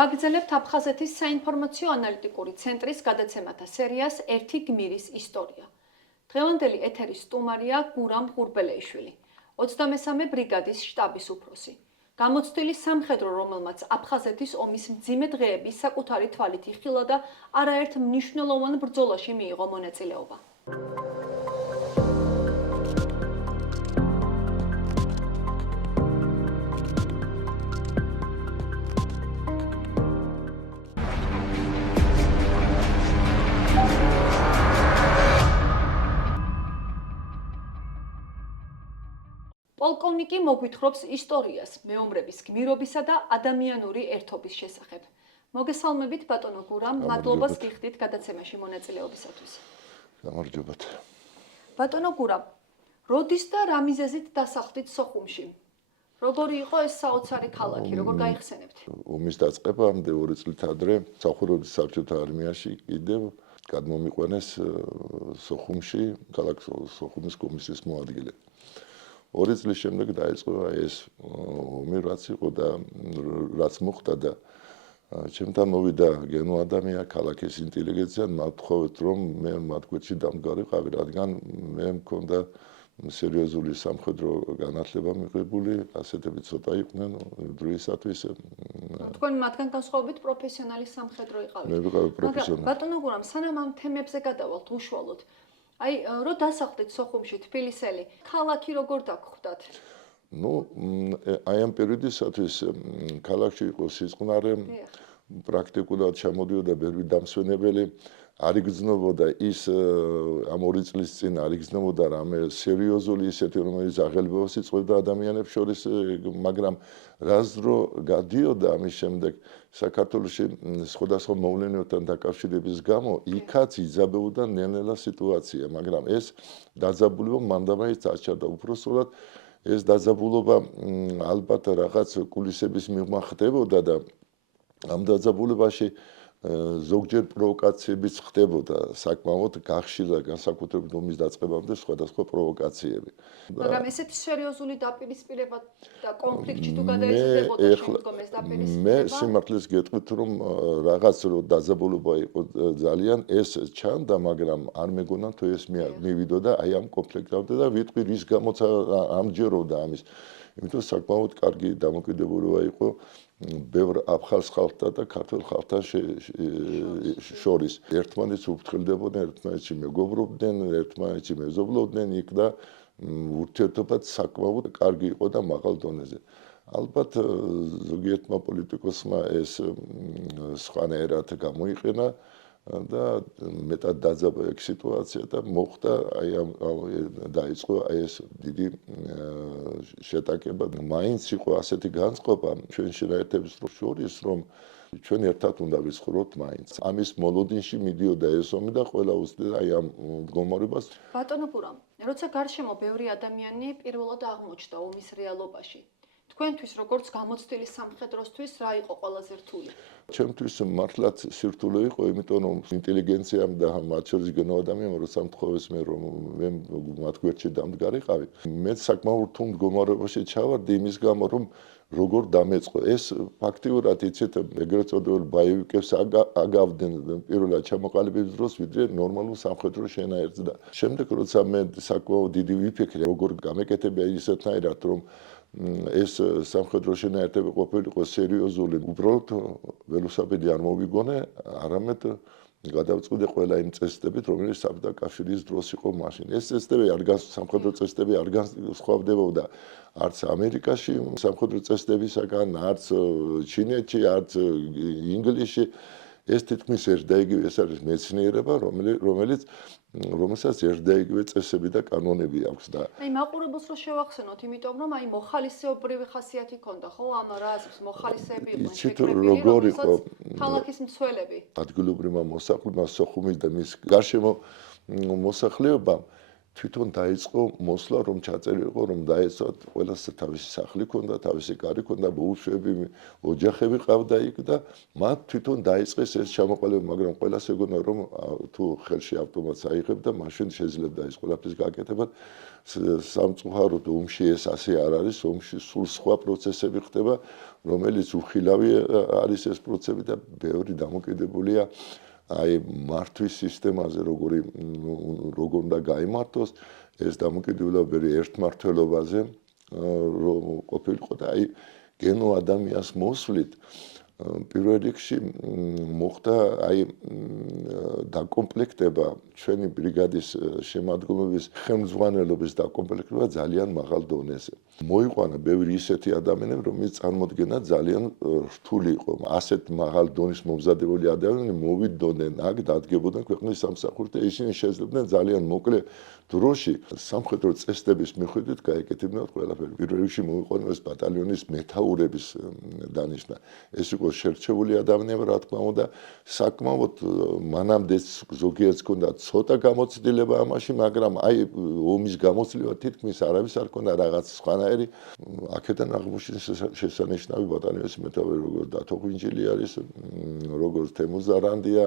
ვაგრძელებთ აფხაზეთის საინფორმაციო ანალიტიკური ცენტრის გადაცემათა სერიას ერთი გმირის ისტორია. დღევანდელი ეთერის სტუმარია გურამ ღურბელეიშვილი, 23 ბრიგადის შტაბის უფროსი. გამოცდილი სამხედრო, რომელმაც აფხაზეთის ომის მძიმე დღეების საკუთარი თვალით იხილა და არაერთ მნიშვნელოვან ბრძოლაში მიიღო მონაწილეობა. პოლკოვნიკი მოგვითხრობს ისტორიას მეომრების გმირობისა და ადამიანური ერთობის შესახებ. მოგესალმებით ბატონო გურამ, მადლობას გიხდით გადაცემაში მონაწილეობისათვის. გამარჯობათ. ბატონო გურამ, როდის და რა მიზეზით დასახლდით სოხუმში? როგორი იყო ეს საოცარი ქალაქი, როგორ გაიხსენებთ? ომის დაწყებამდე 2 წლით ადრე მსახურობის საბჭოთა არმიაში კიდევ გადმომიყვანეს სოხუმში ქალაქ სოხუმის კომისიის მოადგილე. 2 წლის შემდეგ დაიწყო ეს ომი, რაც იყო და რაც მოხდა და ჩემთან მოვიდა გენო ადამია ქალაქის ინტელიგენცია, მათხოვეთ რომ მე მათ გვერდში დამდგარიყავი, რადგან მე მქონდა სერიოზული სამხედრო განათლება მიღებული, ასეთები ცოტა იყვნენ დროისათვის. თქვენ მათგან განსხვავებით პროფესიონალი სამხედრო იყავით. მე ვიყავი პროფესიონალი. ბატონო გურამ, სანამ ამ თემებზე გადავალთ უშუალოდ, რო დასახლდით სოხუმში, თბილისელი, ქალაქი როგორ დაგხვდათ? აი ამ პერიოდისათვის ქალაქში იყო სიწყნარე, პრაქტიკულად ჩამოდიოდა ბევრი დამსვენებელი, არ იგრძნობოდა ის ამ 2 წლის წინ არ იგრძნობოდა რამე სერიოზული ისეთი, რომელიც აღელვებას იწვევდა ადამიანებს შორის, მაგრამ რაც დრო გადიოდა ამის შემდეგ საქართველოში სხვადასხვა მოვლენებთან დაკავშირების გამო იქაც იძაბებოდა ნელ-ნელა სიტუაცია, მაგრამ ეს დაძაბულობა მანდამაინც აჩარდა. უпроსტად ეს დაძაბულობა ალბათ რაღაც კულისების მიღმა ხდებოდა და ამ დაძაბულებაში ზოგჯერ პროვოკაციებიც ხდებოდა, საკმაოდ გახშირდა განსაკუთრებით ომის დაწყებამდე სხვადასხვა პროვოკაციები. მაგრამ ესეთი სერიოზული დაპირისპირება და კონფლიქტში თუ გადაიზრდებოდა შემდგომ ეს დაპირისპირება? მე სიმართლეს გეტყვით, რომ რაღაც დაძაბულობა იყო ძალიან, ეს ჩანდა, მაგრამ არ მეგონა თუ ეს მივიდოდა აი ამ კონფლიქტამდე და ვიტყვი რის გამოც ამჯეროვდა ამის. იმიტომ საკმაოდ კარგი დამოკიდებულება იყო ბევრ აფხაზ ხალხთა და ქართველ ხალხთა შორის. ერთმანეთს უფრთხილდებოდნენ, ერთმანეთში მეგობრობდნენ, ერთმანეთში მეზობლობდნენ იქ და ურთიერთობაც საკმაოდ კარგი იყო და მაღალ დონეზე. ალბათ ზოგიერთმა პოლიტიკოსმა ეს სხვანაირად გამოიყენა და მეტად დაძაბა ეგ სიტუაცია და მოხდა დაიწყო ეს დიდი შეტაკება. მაინც იყო ასეთი განწყობა ჩვენ შინაერთების შორის, რომ ჩვენ ერთად უნდა ვიცხოვროთ მაინც. ამის მოლოდინში მიდიოდა ეს ომი და ყველა უსწრდა აი ამ მდგომარეობას. ბატონო გურამ, როცა გარშემო ბევრი ადამიანი პირველად აღმოჩნდა ომის რეალობაში, თქვენთვის როგორც გამოცდილი სამხედროსთვის რა იყო ყველაზე რთული? ჩემთვის მართლაც სირთულე იყო, იმიტომ რომ ინტელიგენციამ და მათ შორის გენო ადამიანმა როცა მთხოვეს მე რომ მე მათ გვერდში დამდგარიყავი, მე საკმაოდ რთულ მდგომარეობაში ჩავარდი იმის გამო რომ როგორ დამეწყო. ეს ფაქტიურად იცით, ეგრეთ წოდებულ ბაივიკებს აგავდნენ პირველად ჩამოყალიბების დროს, ვიდრე ნორმალურ სამხედრო შენაერთს და შემდეგ როცა მე საკმაოდ დიდი ვიფიქრე, როგორ გამეკეთებია ისეთნაირად, რომ ეს სამხედრო შენაერთები ყოფილიყო სერიოზული, უბრალოდ ველოსიპედი არ მოვიგონე, არამედ გადავწყვიტე ყველა იმ წესდებით, რომელიც საბჭოთა კავშირის დროს იყო მაშინ. ეს წესდები სამხედრო წესდები არ განსხვავდებოდა არც ამერიკაში სამხედრო წესდებისაგან, არც ჩინეთში, არც ინგლისში. ეს თითქმის ერთდაიგივე, ეს არის მეცნიერება, რომელსაც ერთდაიგივე წესები და კანონები აქვს და მაყურებელს რო შევახსენოთ, იმიტომ რომ მოხალისეობრივი ხასიათი ჰქონდა, ხო, ამ რაზმს მოხალისეები იყვნენ შეკრებილი, რომელსაც ქალაქის მცველები. ადგილობრივმა მოსახლეობამ, სოხუმის და მის გარშემო მოსახლეობამ თვითონ დაიწყო მოსვლა, რომ ჩაწერილიყო, რომ დაეცვათ, ყველას თავისი სახლი ჰქონდა, თავისი კარი ჰქონდა, ბავშვები, ოჯახები ყავდა იქ და მათ თვითონ დაიწყეს ეს ჩამოყალიბება, მაგრამ ყველას ეგონა, რომ თუ ხელში ავტომატს აიღებდა, მაშინ შეიძლება ის ყველაფრის გაკეთება. სამწუხაროდ ომში ეს ასე არ არის, ომში სულ სხვა პროცესები ხდება, რომელიც უხილავი არის ეს პროცესები და ბევრი დამოკიდებულია აი მართვის სისტემაზე როგორ უნდა გაიმართოს ეს დამოკიდებულება ერთმართველობაზე რომ ყოფილიყო და აი გენო ადამიანს მოსვლით პირველ რიგში მოხდა აი დაკომპლექტება ჩვენი ბრიგადის შემადგენლობის ხელმძღვანელობის დაკომპლექტება ძალიან მაღალ დონეზე. მოიყვანა ბევრი ისეთი ადამიანები, რომლის წარმოდგენა ძალიან რთული იყო. ასეთ მაღალ დონის მომზადებული ადამიანები მოვიდოდნენ აქ, დადგებოდნენ ქვეყნის სამსახურში და ისინი შეძლებდნენ ძალიან მოკლე დროში სამხედრო წესდების მიხედვით გაეკეთებინათ ყველაფერი. პირველ რიგში მოიყვანა ეს ბატალიონის მეთაურების დანიშნა. ეს იყო შერჩეული ადამიანები, რა თქმა უნდა, საკმაოდ მანამდე ზოგიერთს ჰქონდა ცოტა გამოცდილება ამაში, მაგრამ აი ომის გამოცდილება თითქმის არავის არ ჰქონდა რაღაც სხვანაირი. აქედან აღმოჩნდა შესანიშნავი ბატალიონის მეთაური, როგორც დათო ღვინჯილი არის, როგორც თემუზ არანდია,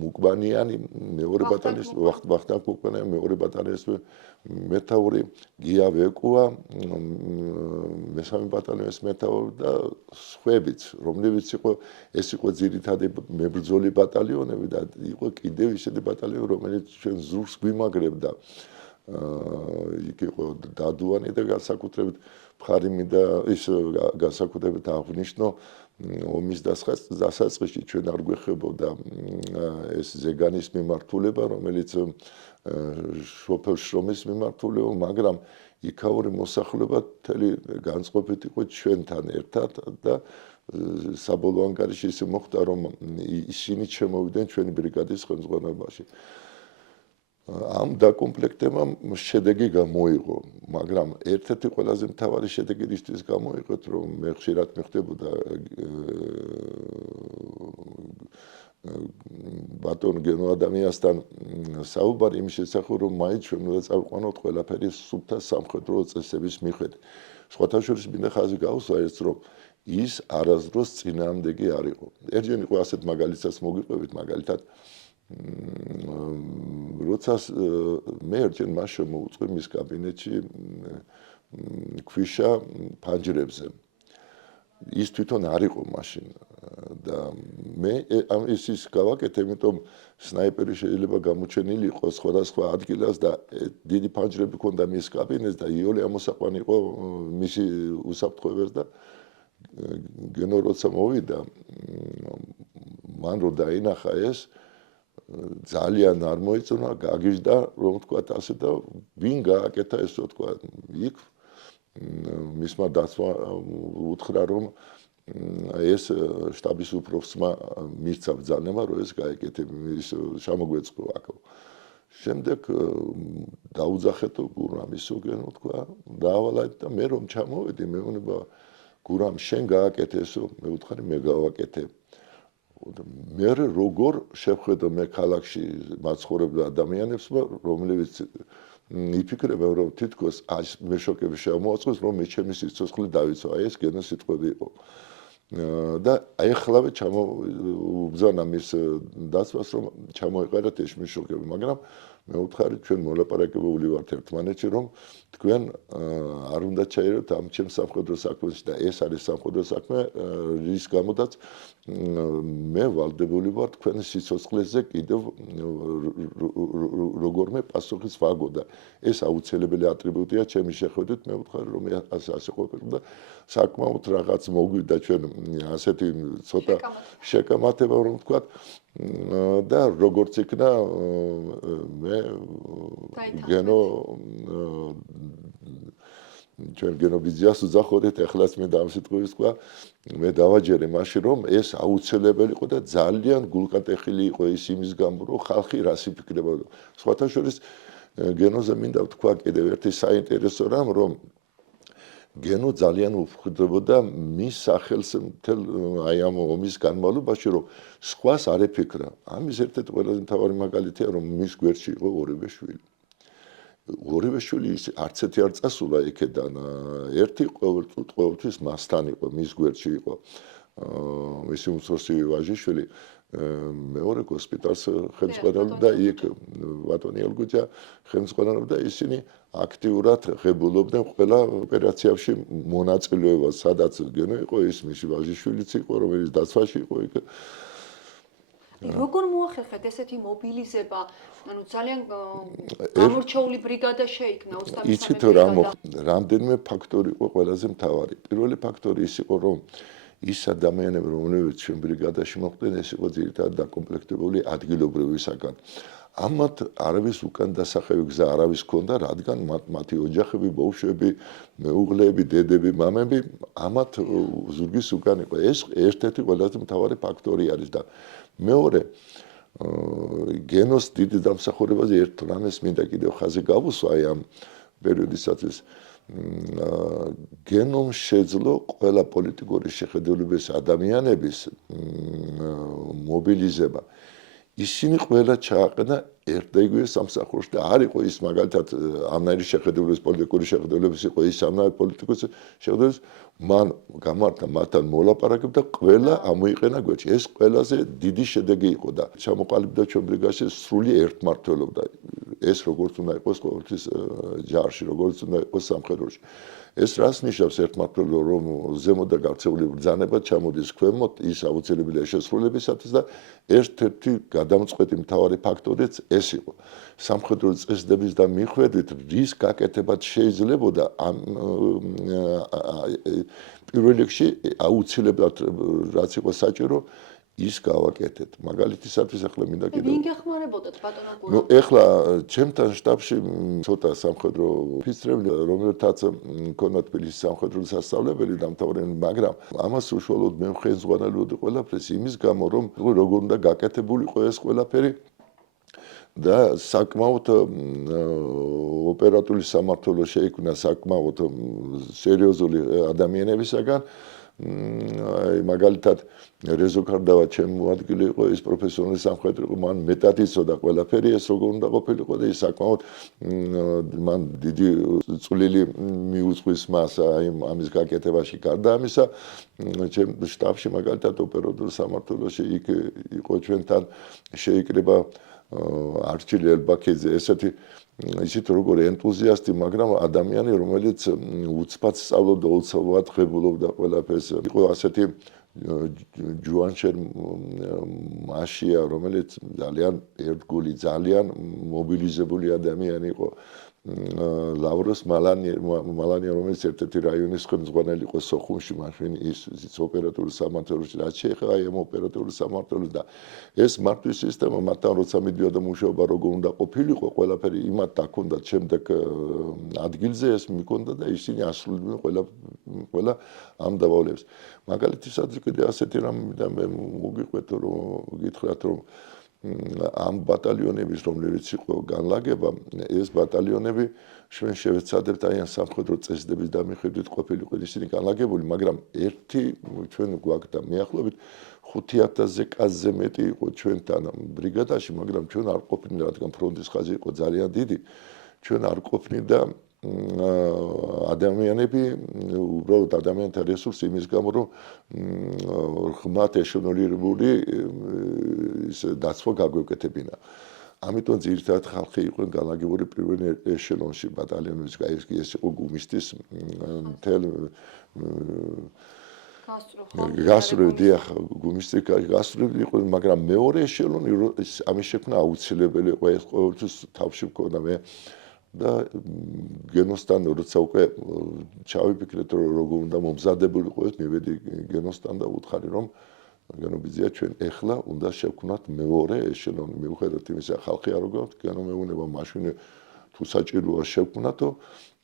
მუკბანიანი, მეორე ბატალიონის ვახტანგ მუკბანიანი, მეორე ბატალიონის მეთაური გია ვეკუა, მესამე ბატალიონის მეთაური და სხვაებიც, რომლებიც ეს იყო ძირითადი მებრძოლი ბატალიონები და იყო კიდევ ისეთი ბატალიონი, რომელიც ჩვენ ზურგს გვიმაგრებდა. იქ იყო დადუანი და განსაკუთრებით მხარიმი და ის განსაკუთრებით აღნიშნო ომის დასაწყისში ჩვენ არ გვეხებოდა ეს ზეგანის მიმართულება, რომელიც შოფელ შრომის მიმართულება, მაგრამ იქაური მოსახლეობა მთელი განწყობით იყო ჩვენთან ერთად და საბოლოო ანგარიში ისე მოხდა, რომ ისინი შემოვიდნენ ჩვენი ბრიგადის ხელმძღვანელობაში. ამ დაკომპლექტებამ შედეგი გამოიღო, მაგრამ ერთ-ერთი ყველაზე მთავარი შედეგი ისთვის გამოიღოთ, რომ მე ხშირად მიხდებოდა ბატონ გენო ადამიანსთან საუბარი იმის შესახებ, რომ მაინც ჩვენ უნდა წავიყვანოთ ყველაფერი სუფთა სამხედრო წესების მიხედვით. სხვათა შორის მინდა ხაზი გავუსვა ეს, რომ ის არასდროს წინააღმდეგი არ იყო. ერთჯერ იყო ასეთ მაგალითსაც მოგიყვებით, მაგალითად როცა მე ერთჯერ მას შემოუწყი მის კაბინეტში ქვიშა ფანჯრებზე. ის თვითონ არ იყო მაშინ და მე ის გავაკეთე, იმიტომ სნაიპერი შეიძლება გამოჩენილი იყოს სხვადასხვა ადგილას და დიდი ფანჯრები ჰქონდა მის კაბინეტს და იოლი ამოსაყვანი იყო მისი უსაფრთხოებას და გენო როცა მოვიდა, მან რო დაინახა ეს ძალიან არ მოიწონა, გაგიჟდა, რომ ვთქვათ ასე და ვინ გააკეთა ეს რო თქვა იქ მისმა დაცვა უთხრა, რომ ეს შტაბის უფროსმა მისცა ბრძანება, რომ ეს გაეკეთე, ის შემოგვეწყო აქ. შემდეგ დაუძახეთო გურამ ისო გენო თქვა, დაავალეთ და მე რომ ჩამოვედი, მეუბნება გურამ შენ გააკეთე ესო, მე ვუთხარი მე გავაკეთე. მე როგორ შევხედო მე ქალაქში მაცხოვრებელ ადამიანებს, რომლებიც იფიქრება, რომ თითქოს მე შოკები შემოაწყოს, რომ მე ჩემი სიცოცხლე დავიცვა. აი ეს გენოს სიტყვები იყო. და აი ხლავე ჩამობძანა მის დაცვას, რომ ჩამოეყარათ ეს შოკები, მაგრამ მე ვუთხარი ჩვენ მოლაპარაკებული ვართ ერთმანეთში, რომ თქვენ არ უნდა ჩაეროთ ამ ჩემს სამხედრო საქმეში და ეს არის სამხედრო საქმე, რის გამოდაც მე ვალდებული ვარ თქვენ სიცოცხლეზე კიდევ როგორმე პასუხის ვაგო და ეს აუცილებელი ატრიბუტია ჩემი შეხედვით, მე ვუთხარი, რომ ასე ყოფილიყო და საკმაოდ რაღაც მოგვიდა ჩვენ ასეთი ცოტა შეკამათება, რომ ვთქვათ და როგორც იქნა მე გენო ჩვენ გენოვიზიას უძახოდეთ, ახლაც მე ამ სიტყვის თქვა, მე დავაჯერე მაშინ, რომ ეს აუცილებელი იყო და ძალიან გულკატეხილი იყო ის იმის გამო, რომ ხალხი რას იფიქრებოდა. სხვათა შორის გენოზე მინდა ვთქვა კიდევ ერთი საინტერესო რამ, რომ გენო ძალიან უფრთხებოდა მის სახელს მთელ აი ამ ომის განმავლობაში, რომ სხვას არ ეფიქრა. ამის ერთ-ერთი ყველაზე მთავარი მაგალითია, რომ მის გვერდში იყო ორივე შვილი. ორივე შვილი არც ერთი არ წასულა იქედან. ერთი ყოველთვის მასთან იყო, მის გვერდში იყო. მისი უმცროსი ვაჟიშვილი მეორე ჰოსპიტალს ხელმძღვანელობდა იქ ბატონი ელგუჯა ხელმძღვანელობდა ისინი აქტიურად ღებულობდნენ ყველა ოპერაციებში მონაწილეობას, სადაც გენო იყო ის მისი ვაჟიშვილიც იყო, რომელიც დაცვაში იყო იქ. როგორ მოახერხეთ ესეთი მობილიზება? ანუ ძალიან გამორჩეული ბრიგადა შეიქმნა 23 იცით რამდენიმე ფაქტორი იყო ყველაზე მთავარი. პირველი ფაქტორი ის იყო, რომ ის ადამიანები, რომლებიც ჩვენ ბრიგადაში მოხვდნენ, ეს იყო ძირითადად დაკომპლექტებული ადგილობრივისაგან. ამათ არავის უკან დასახევი გზა არავის ჰქონდა, რადგან მათი ოჯახები, ბავშვები, მეუღლეები, დედები, მამები ამათ ზურგის უკან იყო. ეს ერთ-ერთი ყველაზე მთავარი ფაქტორი არის და მეორე გენოს დიდი დამსახურებაზე ერთ რამეს მინდა კიდევ ხაზი გავუსვა აი ამ პერიოდისათვის გენომს შეძლო ყველა პოლიტიკური შეხედულების ადამიანების მობილიზება. ისინი ყველა ჩააყენა ერთ და იგივე სამსახურში და არ იყო ის მაგალითად ამნაირი შეხედულების პოლიტიკური შეხედულების იყო ის ამნაირი პოლიტიკური შეხედულების მან გამართა მათთან მოლაპარაკებდა და ყველა ამოიყენა გვერდში. ეს ყველაზე დიდი შედეგი იყო და ჩამოყალიბდა ჩვენ ბრიგადაში სრული ერთმართველობა. ეს როგორც უნდა იყოს ყოველთვის ჯარში, როგორც უნდა იყოს სამხედროში. ეს რას ნიშნავს ერთმართველობა, რომ ზემოდან გავრცელებული ბრძანება ჩამოდის ქვემოთ, ის აუცილებელია შესრულებისათვის და ერთ-ერთი გადამწყვეტი მთავარი ფაქტორიც ეს იყო. სამხედრო წესდების და მიხედვით რის გაკეთებად შეიძლებოდა ამ პირველ რიგში აუცილებლად რაც იყო საჭირო ის გავაკეთეთ. მაგალითისათვის ახლა მინდა კიდევ ვინ გეხმარებოდათ ბატონო გურამ? ნუ ეხლა ჩემთან შტაბში ცოტა სამხედრო ოფიცრები, რომელთაც მქონდა თბილისის სამხედრო სასწავლებელი დამთავრებული, მაგრამ ამას უშუალოდ მე ვხელმძღვანელობდი ყველაფერს იმის გამო, რომ როგორ უნდა გაკეთებულიყო ეს ყველაფერი და საკმაოდ ოპერატიული სამმართველო შეიქმნა საკმაოდ სერიოზული ადამიანებისაგან. აი მაგალითად რეზო კარდავა ჩემი მოადგილე იყო ის პროფესიონალი სამხედრო იყო მან მეტად იცოდა ყველაფერი ეს როგორ უნდა ყოფილიყო და ის საკმაოდ მან დიდი წვლილი მიუძღვის მას აი ამის გაკეთებაში გარდა ამისა ჩემ შტაბში მაგალითად ოპერატიულ სამმართველოში იქ იყო ჩვენთან შეიკრება არჩილი ელბაქიძე ესეთი ისეთ როგორ ენტუზიასტი, მაგრამ ადამიანი, რომელიც უცბად სწავლობდა, უცბად ღებულობდა ყველაფერს. იყო ასეთი ჯუანშერ მაშია, რომელიც ძალიან ერთგული, ძალიან მობილიზებული ადამიანი იყო. ლავროს მალანია, რომელიც ერთ-ერთი რაიონის ხელმძღვანელი იყო სოხუმში, მაშინ ის ოპერატიული სამმართველოში, რაც შეეხება აი ამ ოპერატიული სამმართველოს და ეს მართვის სისტემა მათთან როცა მიდიოდა მუშაობა როგორ უნდა ყოფილიყო, ყველაფერი იმათ დაქონდათ შემდეგ ადგილზე ეს მიქონდა და ისინი ასრულებდნენ ყველა ამ დავალებას. მაგალითად კიდე ასეთი რამე მე მოგიყვეთ რომ გითხრათ რომ ამ ბატალიონების რომლებიც იყო განლაგება ეს ბატალიონები ჩვენ შევეცადებთ აი ამ სამხედრო წესდების და მიხედვით ყოფილიყო ისინი განლაგებული მაგრამ ერთი ჩვენ გვაქვს და მეახლობით 5000-ზე კაცზე მეტი იყო ჩვენთან ბრიგადაში მაგრამ ჩვენ არ ყოფნით რადგან ფრონტის ხაზი იყო ძალიან დიდი ჩვენ არ ყოფნით და ადამიანები უბრალოდ ადამიანთა რესურსი იმის გამო რომ ხმათ ეშელონირებული ის დაცვა გაგვეკეთებინა. ამიტომ ძირითადად ხალხი იყო განლაგებული პირველ ეშელონში ბატალიონის ეს იყო გუმისტის მთელ გასწრები გუმისტი გასწრები იყო მაგრამ მეორე ეშელონი ამის შექმნა აუცილებელი იყო ეს ყოველთვის თავში მქონდა მე და გენოსთან როცა უკვე ჩავიფიქრეთ რომ როგორ უნდა მომზადებულიყო ეს მივედი გენოსთან და ვუთხარი რომ გენობიძია ჩვენ ეხლა უნდა შევქმნათ მეორე ეშელონი მიუხედავად იმისა ხალხი არ გვაქვს გენომეუნება მაშინ თუ საჭიროა შევქმნათო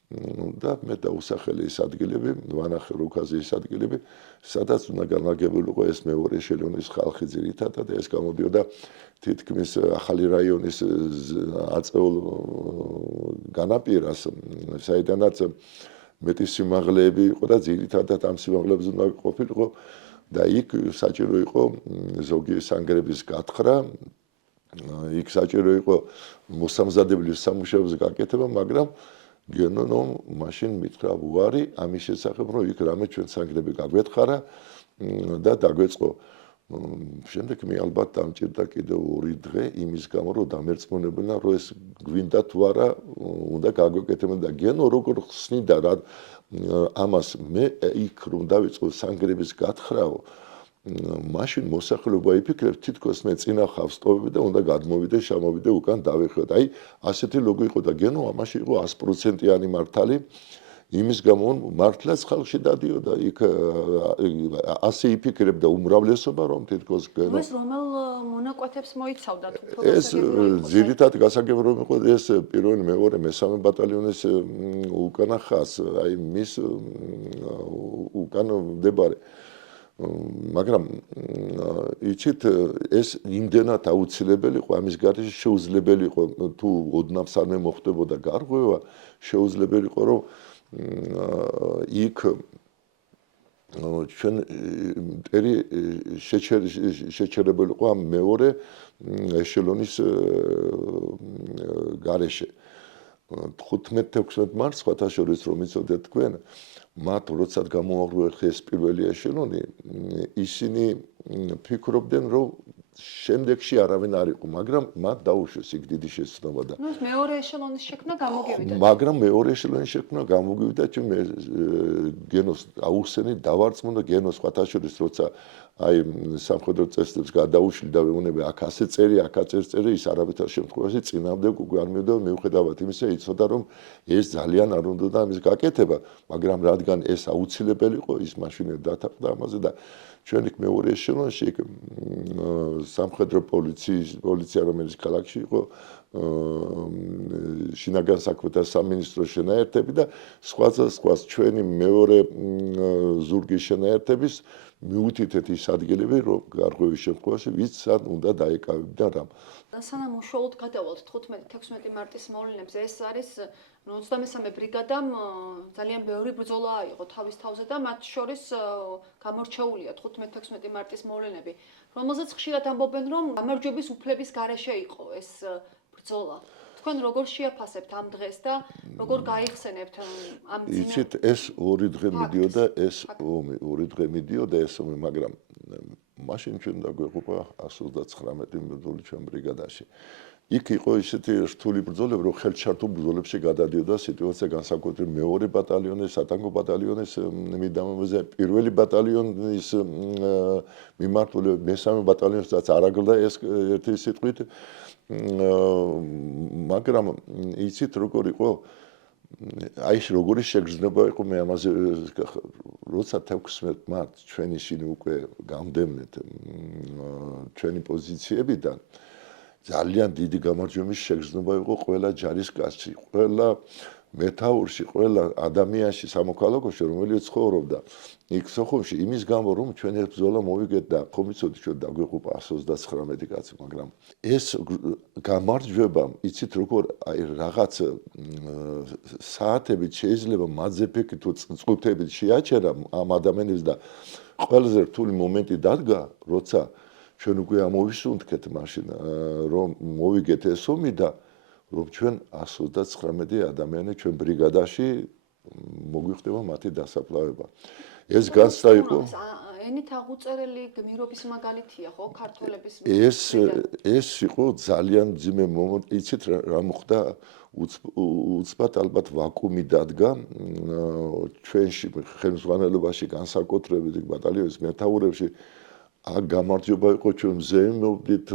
და მე დაუსახელე ეს ადგილები ვანახე რუკაზე ეს ადგილები სადაც უნდა განლაგებულიყო ეს მეორე ეშელონის ხალხი ძირითადად ეს გამოდიოდა თითქმის ახალი რაიონის აწეულ განაპირას საიდანაც მეტი სიმაღლეები იყო და ძირითადად ამ სიმაღლეებზე უნდა ყოფილიყო და იქ საჭირო იყო ზოგი სანგრების გათხრა იქ საჭირო იყო მოსამზადებლების სამუშაოზე გაკეთება, მაგრამ გენონომ მაშინ მითხრა უარი ამის შესახებ, რომ იქ რამე ჩვენ სანგრები გაგვეთხარა და დაგვეწყო. შემდეგ მე ალბათ დამჭირდა კიდევ 2 დღე იმის გამო, რომ დამერწმუნებინა, რომ ეს გვინდა თუ არა, უნდა გაგვეკეთებინა და გენო როგორ ხსნიდა რა ამას მე იქ რომ დავიწყო სანგრების გათხრაო მაშინ მოსახლეობა იფიქრებს თითქოს მე წინა ხავს ტოვები და უნდა გადმოვიდე შემოვიდე უკან დავეხოთ. აი ასეთი ლოგო იყო და გენო ამაში იყო 100%-იანი მართალი. იმის გამო მართლაც ხალხში დადიოდა იქ ასე იფიქრებდა უმრავლესობა რომ თითქოს გენო ეს რომელ მონაკვეთებს მოიცავდა თუ ეს ძირითადად გასაგებია რომ იყო ეს პირველი მეორე მესამე ბატალიონის უკანა ხაზ აი მის უკან მდებარე მაგრამ იცით ეს იმდენად აუცილებელი იყო ამის გარეშე შეუძლებელი იყო თუ ოდნავ სამე მოხდებოდა გარღვევა შეუძლებელი იყო რომ იქ ჩვენ ერი შეჩერებელი იყო ამ მეორე ეშელონის გარეშე 15-16 მარტს სხვათა შორის რომ იცოდეთ თქვენ მათ როდესაც გამოაღვიეს ეს პირველი ეშელონი ისინი ფიქრობდნენ რომ შემდეგში არავინ არ იყო მაგრამ მათ დაუშვეს იქ დიდი შეცდომა და ნუ ეს მეორე ეშელონის შექმნა გამოგივიდა მაგრამ მეორე ეშელონის შექმნა გამოგივიდა ჩვენ გენოს აუხსენი დავარწმუნდა გენოს სხვათა შორის როცა აი სამხედრო წესებს გადაუშლიდა მეუბნები აქ ასე წერი აქ აწერი ის არავითარ შემთხვევაში წინამდე უკვე არ მივიდა მიუხედავად იმისა იცოდა რომ ეს ძალიან არ უნდა ამის გაკეთება მაგრამ რადგან ეს აუცილებელი იყო ის მაშინ დათანხმდა ამაზე და ჩვენ იქ მეორე ეშელონში სამხედრო პოლიცია რომელიც ქალაქში იყო შინაგან საქმეთა სამინისტროს შენაერთები და სხვა ჩვენი მეორე ზურგის შენაერთების მიუთითეთ ის ადგილები რომ გარღვევის შემთხვევაში ვისაც უნდა დაეკავებდა რამ სანამ უშუალოდ გადავალთ 15-16 მარტის მოვლენებს ეს არის 23 ბრიგადამ ძალიან ბევრი ბრძოლა აიღო თავის თავზე და მათ შორის გამორჩეულია 15-16 მარტის მოვლენები რომელზეც ხშირად ამბობენ რომ გამარჯვების უფლების გარეშე იყო ეს ბრძოლა თქვენ როგორ შეაფასებთ ამ დღეს და როგორ გაიხსენებთ ამ ძიმე იცით ეს 2 დღე მიდიოდა ეს 2 დღე მიდიოდა ეს მაგრამ მაშინ ჩვენ დაგვეყობა 129 ბრძოლი ჩვენ ბრიგადაში იქ იყო ისეთი რთული ბრძოლები რომ ხელჩართულ ბრძოლებში გადადიოდა სიტუაცია განსაკუთრებით მეორე ბატალიონის სატანკო ბატალიონის მიდამოზე პირველი ბატალიონის მიმართული მესამე ბატალიონსაც არაგლდა ეს ერთი სიტყვით მაგრამ იცით როგორ იყო აი როგორი შეგრძნება იყო მე ამაზე როცა 16 მარტს ჩვენი შინი უკვე გამდევნეთ ჩვენი პოზიციებიდან ძალიან დიდი გამარჯვების შეგრძნება იყო ყველა ჯარისკაცი ყველა მეთაურში ყველა ადამიანში სამოქალაქოში რომელიც ცხოვრობდა იქ სოხუმში იმის გამო რომ ჩვენ ეს ბრძოლა მოვიგეთ და ხომ იცოდი ჩვენ დაგვეყობა 129 კაცი მაგრამ ეს გამარჯვება იცით როგორ აი რაღაც საათებით შეიძლება მაძეფეკი თუ წუთებით შეაჩერა ამ ადამიანებს და ყველაზე რთული მომენტი დადგა როცა ჩვენ უკვე ამოვისუნთქეთ მაშინ რომ მოვიგეთ ეს ომი და რომ ჩვენ 129 ადამიანი ჩვენ ბრიგადაში მოგვიხდება მათი დასაფლავება. ეს განცდა იყო ენით აღუწერელი გმირობის მაგალითია ხო ქართველების ეს იყო ძალიან ძიმე მომენტი იცით რა მოხდა უცბად ალბათ ვაკუუმი დადგა ჩვენში ხელმძღვანელობაში განსაკუთრებით ბატალიონის მეთაურებში აქ გამარჯვება იყო ჩვენ მზეიმობდით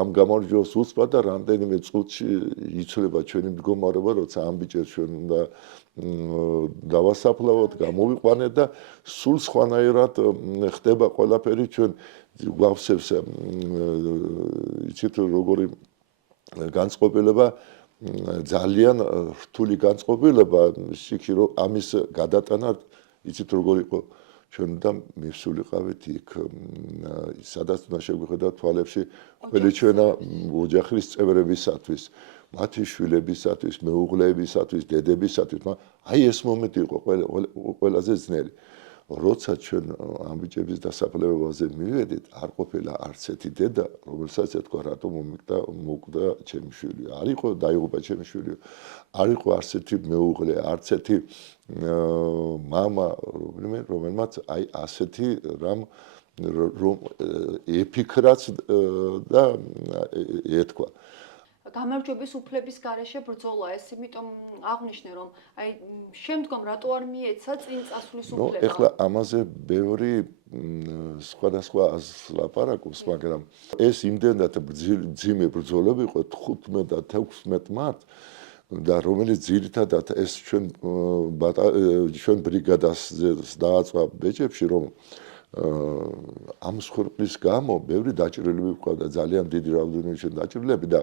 ამ გამარჯვებას უცბად და რამდენიმე წუთში იცვლება ჩვენი მდგომარეობა როცა ამ ბიჭებს ჩვენ უნდა დავასაფლავოთ გამოვიყვანეთ და სულ სხვანაირად ხდება ყველაფერი ჩვენ გვავსებს იცით როგორი განწყობილება ძალიან რთული განწყობილება ისიქი რომ ამის გადატანა იცით როგორ იყო ჩვენ და მივსულიყავით იქ სადაც უნდა შეგვიხედათ თვალებში ყველი ჩვენა ოჯახის წევრებისათვის მათი შვილებისათვის მეუღლეებისათვის დედებისათვის აი ეს მომენტი იყო ყველაზე ძნელი როცა ჩვენ ამ ბიჭების დასაფლავებაზე მივედით, არ ყოფილა არც ერთი დედა, რომელსაც ეთქვა რატომ მოკვდა ჩემი შვილი. არ იყო დაიღუპა ჩემი შვილი. არ იყო არც ერთი მეუღლე, არც ერთი მამა, რომელმაც აი ასეთი რამ რომ ეფიქრაც და ეთქვა. გამარჯვების უფლების გარეშე ბრძოლა ეს იმიტომ აღნიშნე რომ აი შემდგომ რატო არ მიეცა წინ წასვლის უფლება. ეხლა ამაზე ბევრი სხვადასხვა ლაპარაკობს, მაგრამ ეს იმდენად მძიმე ბრძოლები იყო 15 და 16 მარტს და რომელიც ძირითადად ეს ჩვენ ბრიგადას დააწვა ბეჭებში რომ ამ სხურყლის გამო ბევრი დაჭრილები ყავდა ძალიან დიდი რაოდენობით დაჭრილები და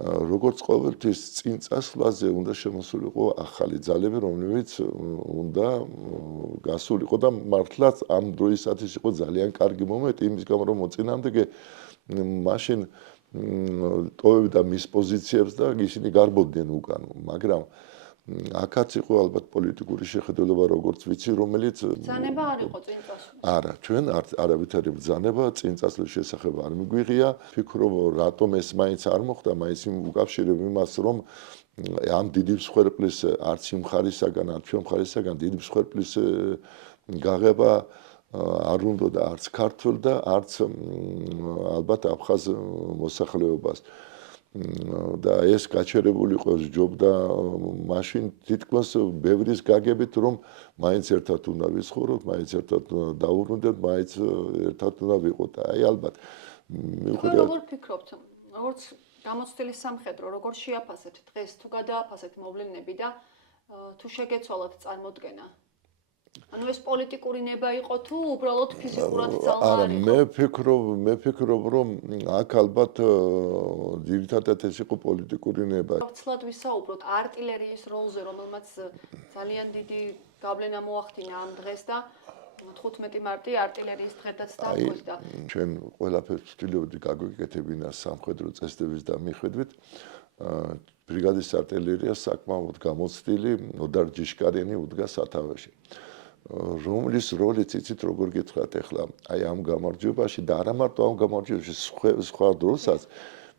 როგორც ყოველთვის წინ წასვლაზე უნდა შემოსულიყო ახალი ძალები, რომლებიც უნდა გასულიყო და მართლაც ამ დროისათვის იყო ძალიან კარგი მომენტი, იმის გამო რომ მოწინააღმდეგე მაშინ ტოვებდა მის პოზიციებს და ისინი გარბოდნენ უკან, მაგრამ აქაც იყო ალბათ პოლიტიკური შეხედულება, როგორც ვიცი, რომელიც ბრძანება არ იყო წინ წასვლის. არა, ჩვენ არავითარი ბრძანება წინ წასვლის შესახებ არ მიგვიღია. ფიქრობ, რატომ ეს მაინც არ მოხდა, მაინც უკავშირებ იმას, რომ ამ დიდი მსხვერპლის არც იმ ხარისაგან, არც ჩვენ ხარისაგან დიდი მსხვერპლის გაღება არ უნდა და არც ქართულ და არც ალბათ აფხაზ მოსახლეობას. და ეს გაჩერებული იყო ჯობდა მაშინ თითქმის ბევრის გაგებით რომ მაინც ერთად უნდა ვიცხოვროთ, მაინც ერთად უნდა დაუბრუნდეთ, მაინც ერთად უნდა ვიყოთ. აი ალბათ მიუხედავად როგორ ფიქრობთ, როგორც გამოცდილი სამხედრო, როგორ შეაფასეთ დღეს თუ გადააფასეთ მოვლენები და თუ შეგეცვალათ წარმოდგენა? ანუ ეს პოლიტიკური ნება იყო თუ უბრალოდ ფიზიკურად ძალა არ იყო? მე ფიქრობ რომ აქ ალბათ ძირითადად ეს იყო პოლიტიკური ნება. ცლად ვისაუბროთ არტილერიის როლზე, რომელმაც ძალიან დიდი გავლენა მოახდინა ამ დღეს და 15 მარტი არტილერიის დღედაც დაგვეჭდა. ჩვენ ყველაფერს ვცდილობდი გაგვეკეთებინა სამხედრო წესდების და მიხედვით ბრიგადის არტილერია საკმაოდ გამოცდილი ნოდარ ჯიშკარიანი უდგა სათავეში. რომლის როლიც იცით როგორ გითხრათ ახლა აი ამ გამარჯვებაში და არა მარტო ამ გამარჯვებაში სხვა დროსაც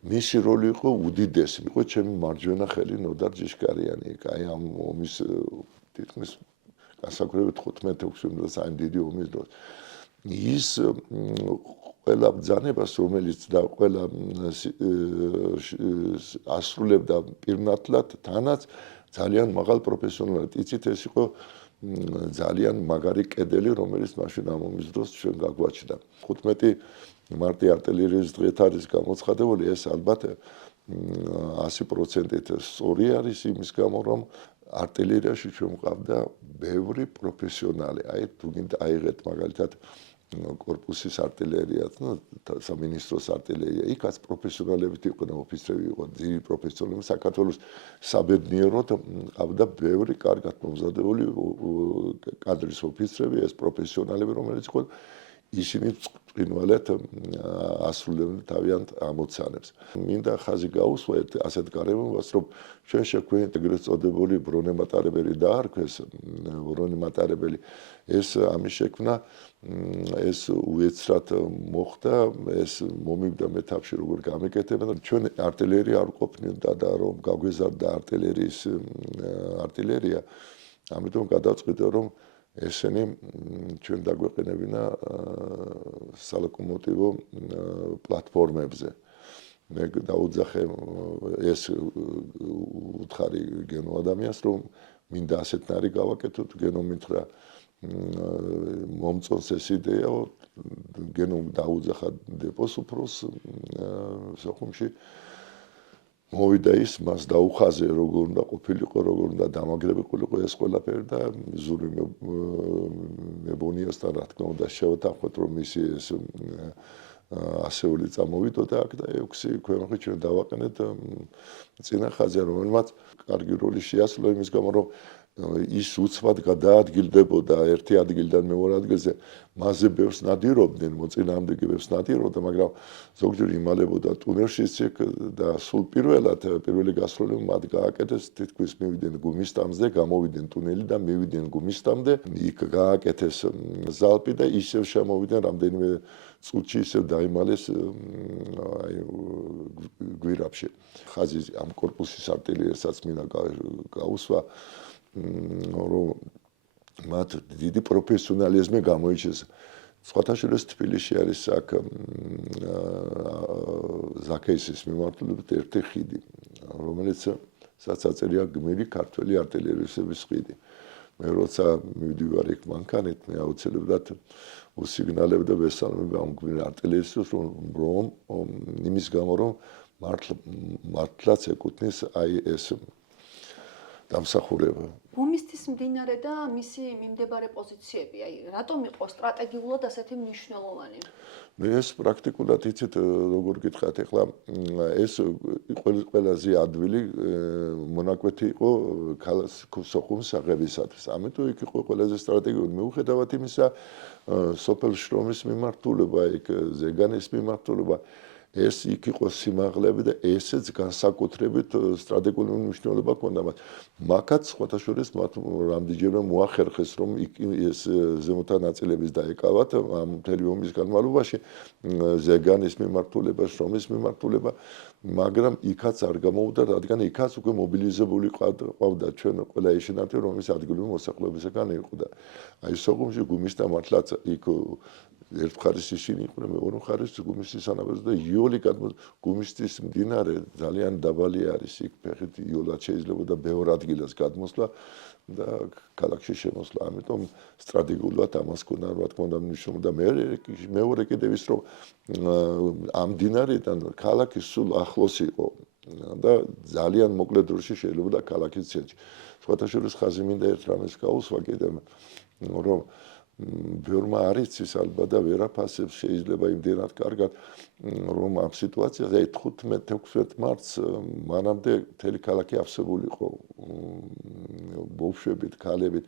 მისი როლი იყო უდიდესი იყო ჩემი მარჯვენა ხელი ნოდარ ჯიშკარიანი აი ამ ომის თითქმის გასაგრევად 15-16 საერთოდ დიდი ომის დროს ის ყველა ბრძანებას რომელიც და ყველა ასრულებდა პირნათლად თანაც ძალიან მაღალ პროფესიონალად იცით ეს იყო ძალიან მაგარი კედელი, რომელიც მაშინ ამ ომის დროს ჩვენ გაგვაჩნდა. 15 მარტი არტილერიის დღეთ არის გამოცხადებული, ეს ალბათ 100%-ით სწორი არის იმის გამო, რომ არტილერიაში ჩვენ მყავდა ბევრი პროფესიონალი. აი თუ გინდა აიღეთ მაგალითად корпуსის არტილერია, სამინისტროს არტილერია, იქაც პროფესიონალები იყვნენ, ოფიცრები იყვნენ, ძირი პროფესიონალები, საქართველოს საბედნიეროდ ყავდა ბევრი კარგად მომზადებული კადრის ოფიცრები, ეს პროფესიონალები, რომელიც იყვნენ ისინი წინვალეთ ასრულებდნენ თავიანთ ამოცანებს. მინდა ხაზი გაუსვა ასეთ გარემოებას, რომ ჩვენ შეგვექნა ეგრეთ წოდებული ბრონემატარებელი დაარქვეს, ბრონემატარებელი ეს ამის შექმნა ეს უეცრად მოხდა, ეს მომივიდა მეთაფში როგორ გამეკეთებენ. ჩვენ არტილერია არ ყოფნიდა და რომ გაგვეზარდა არტილერია, ამიტომ გადავწყვიტე რომ ესენი ჩვენ დაგვეყენებინა სალოკომოტივო პლატფორმებზე. მე დაუძახე ეს უთხარი გენო ადამიანს რომ მინდა ასეთნარი გავაკეთოთ, გენო მითხრა მომწონს ეს იდეა, გენო დაუძახა დეპოს უფროს სოხუმში მოვიდა ის მას დაუხაზე როგორ უნდა ყოფილიყო, როგორ უნდა დამაგრებულიყო ეს ყველაფერი და ზური მებონიასთან რა თქმა უნდა შევთანხმეთ რომ ისი ეს ასეული წამოვიდოდა აქ და 6 ქვემეხი ჩვენ დავაყენეთ წინა ხაზია, რომელმაც კარგი როლი შეასრულა იმის გამო, რომ ის უცბად გადაადგილდებოდა ერთი ადგილიდან მეორე ადგილზე, მასზე ბევრს ნადირობდნენ, მოწინააღმდეგეებს ნადირობდა, მაგრამ ზოგჯერ იმალებოდა ტუნელშიც და სულ პირველი გასროლები მათ გააკეთეს, თითქმის მივიდნენ გუმისტამზე, გამოვიდნენ ტუნელიდან, მივიდნენ გუმისტამდე, იქ გააკეთეს ზალპი და ისევ შემოვიდნენ რამდენიმე წუთში ისევ დაიმალეს გვირაბში. ხაზი ამ კორპუსის არტილერიასაც მინდა გაუსვა, რომ მათ დიდი პროფესიონალიზმი გამოიჩეს. სხვათა შორის თბილისში არის აქ ზაქეისის მიმართულებით ერთი ხიდი, რომელიც საწაწერია გმირი ქართველი არტილერიისტების ხიდი. მე როცა მივდივარ იქ მანქანით, მე აუცილებლად უსიგნალებ და ვესალმებ ამ გმირ არტილერისტებს, რომ იმის გამო, რომ მართლაც ეკუთვნის აი ეს დამსახურება. გუმისტის მდინარე და მისი მიმდებარე პოზიციები, აი რატომ იყო სტრატეგიულად ასეთი მნიშვნელოვანი? ეს პრაქტიკულად იცით როგორ გითხრათ, ეხლა ეს ყველაზე ადვილი მონაკვეთი იყო სოხუმის აღებისათვის. ამიტომ იქ იყო ყველაზე სტრატეგიული. მიუხედავად იმისა, სოფელ შრომის მიმართულება, იქ ზეგანის მიმართულება, ეს იქ იყო სიმაღლეები და ესეც განსაკუთრებით სტრატეგიული მნიშვნელობა ჰქონდა მათ. მაგაც სხვათა შორის მათ რამდენჯერმე მოახერხეს, რომ ეს ზემოთა ნაწილების დაეკავათ ამ მთელი ომის განმავლობაში ზეგანის მიმართულება, შრომის მიმართულება, მაგრამ იქაც არ გამოვიდა, რადგან იქაც უკვე მობილიზებული ყავდა ჩვენ ყველა ეშინათი, რომელიც ადგილობრივი მოსახლეობისგან იყო და აი სოხუმში გუმისტა მართლაც იქ ერთ მხარეს ისინი იყვნენ, მეორე მხარეს გუმისტის სანაპიროზე და იოლი გუმისტის მდინარე ძალიან დაბალი არის, იქ ფეხით იოლად შეიძლებოდა ბევრ ადგილას გადმოსვლა და ქალაქში შემოსვლა. ამიტომ სტრატეგიულად ამას ჰქონდა, რა თქმა უნდა, მნიშვნელობა და მეორე კიდევ ის, რომ ამ მდინარიდან ქალაქი სულ ახლოს იყო და ძალიან მოკლე დროში შეიძლება ქალაქის ცენტრში. სხვათა შორის ხაზი მინდა ერთ რამეს გაუსვა კიდევ, რომ ბევრმა არ იცის ალბათ და ვერაფასებს შეიძლება იმდენად კარგად, რომ ამ სიტუაციაზე 15-16 მარტს მანამდე მთელი ქალაქი ავსებული იყო ბავშვებით, ქალებით.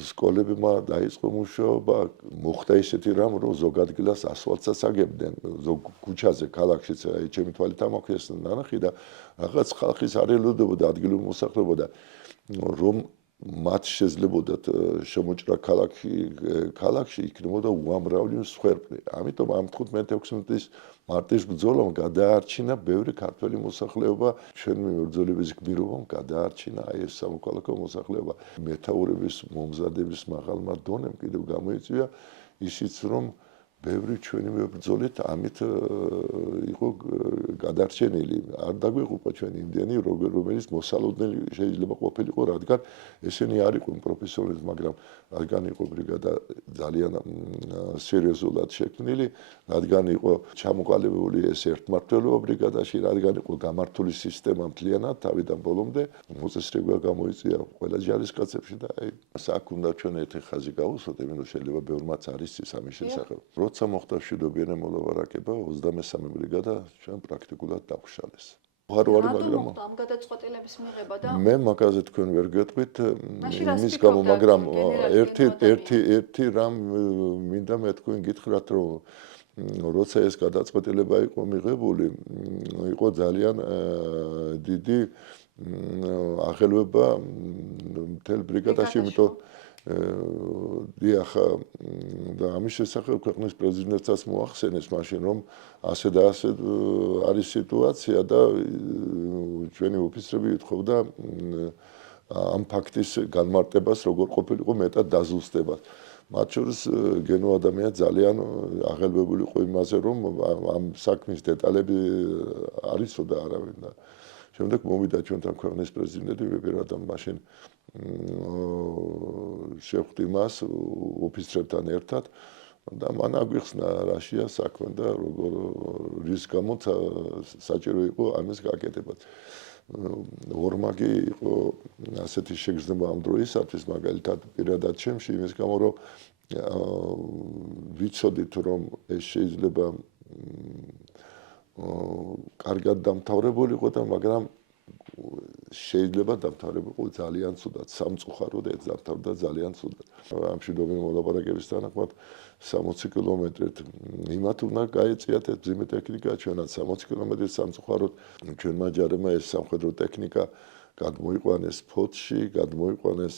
სკოლებმა დაიწყო მუშაობა, მოხდა ისეთი რამ, რომ ზოგ ადგილას ასფალტსაც აგებდნენ, ზოგ ქუჩაზე, ქალაქშიც, აი ჩემი თვალით ამოხეს ნანახი და რაღაც ხალხის არ ელოდებოდა ადგილობრივი მოსახლეობა და რომ მათ შეძლებოდათ შემოჭრა ქალაქში იქნებოდა უამრავი მსხვერპლი. ამიტომ ამ 15-16 მარტის ბრძოლამ გადაარჩინა ბევრი ქართველი მოსახლეობა, ჩვენი მებრძოლების გმირობამ გადაარჩინა აი ეს სამოქალაქო მოსახლეობა. მეთაურების მომზადების მაღალმა დონემ კიდევ გამოიწვია ისიც, რომ ბევრი ჩვენი მებრძოლით ამით იყო გადარჩენილი. არ დაგვიღუპა ჩვენი იმდენი, რომელიც მოსალოდნელი შეიძლება ყოფილიყო, რადგან ესენი არ იყვნენ პროფესიონალები, მაგრამ რადგან იყო ბრიგადა ძალიან სერიოზულად შექმნილი, რადგან იყო ჩამოყალიბებული ეს ერთმართველობა ბრიგადაში, რადგან იყო გამართული სისტემა მთლიანად თავიდან ბოლომდე, მოწესრიგება გამოიწვია ყველა ჯარისკაცებში და აი აქ უნდა ჩვენ ერთი ხაზი გავუსვათ, იმიტომ შეიძლება ბევრმაც არ იცის ამის შესახებ. როცა მოხდა მშვიდობიანი მოლაპარაკება 23 ბრიგადა ჩვენ პრაქტიკულად დაგვშალეს. უღაროარი, მაგრამ ამ გადაწყვეტილების მიღება და მე მაგაზე თქვენ ვერ გეტყვით იმის გამო, მაგრამ ერთი რამ მინდა მე თქვენ გითხრათ, რომ როცა ეს გადაწყვეტილება იყო მიღებული, იყო ძალიან დიდი აღელვება მთელ ბრიგადაში, იმიტომ დიახ და ამის შესახებ ქვეყნის პრეზიდენტსაც მოახსენეს მაშინ, რომ ასე და ასე არის სიტუაცია და ჩვენი ოფიცრები ეთხოვდა ამ ფაქტის განმარტებას, როგორ ყოფილიყო მეტად დაზუსტებას. მათ შორის გენო ადამიანი ძალიან აღელვებული იყო იმაზე, რომ ამ საქმის დეტალები არ იცოდა არავინ და შემდეგ მომიდა ჩვენთან ქვეყნის პრეზიდენტი ვეპირადა მაშინ შევხვდი მას ოფიცრებთან ერთად და მან აგვიხსნა რაშია საქმე და როგორ რის გამოც საჭირო იყო ამის გაკეთება. ორმაგი იყო ასეთი შეგრძნება ამ დროისათვის, მაგალითად პირადად ჩემში, იმის გამო რომ ვიცოდით, რომ ეს შეიძლება კარგად დამთავრებულიყო და მაგრამ შეიძლება დამთავრებულიყო ძალიან ცუდად, სამწუხაროდ ეს დამთავრდა ძალიან ცუდად. ამ მშვიდობიანი მოლაპარაკების თანახმად 60 კილომეტრით იმათ უნდა გაეწიათ ეს მძიმე ტექნიკა, ჩვენაც 60 კილომეტრით სამწუხაროდ ჩვენმა ჯარებმა ეს სამხედრო ტექნიკა გადმოიყვანეს ფოთში, გადმოიყვანეს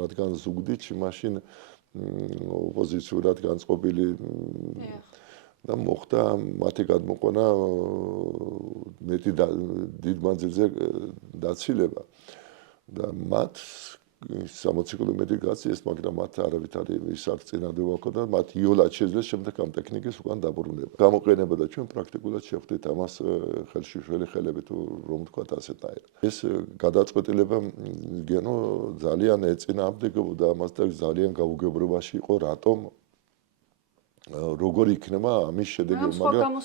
რადგან ზუგდიდში მაშინ ოპოზიციურად განწყობილი და მოხდა მათი გადმოყვანა მეტი დიდ მანძილზე დაცილება და მათ 60 კილომეტრი გაწიეს, მაგრამ მათ არავითარი ის არ წინადადება ჰქონდა, მათ იოლად შეძლეს შემდეგ ამ ტექნიკის უკან დაბრუნება. გამოყენება და ჩვენ პრაქტიკულად შევხვდით ამას ხელშიშველი ხელებით, რომ ვთქვათ ასეთაირად. ეს გადაწყვეტილება გენო ძალიან ეწინააღმდეგებოდა ამას და ძალიან გაუგებრობაში იყო, რატომ როგორ იქნება ამის შედეგი, მაგრამ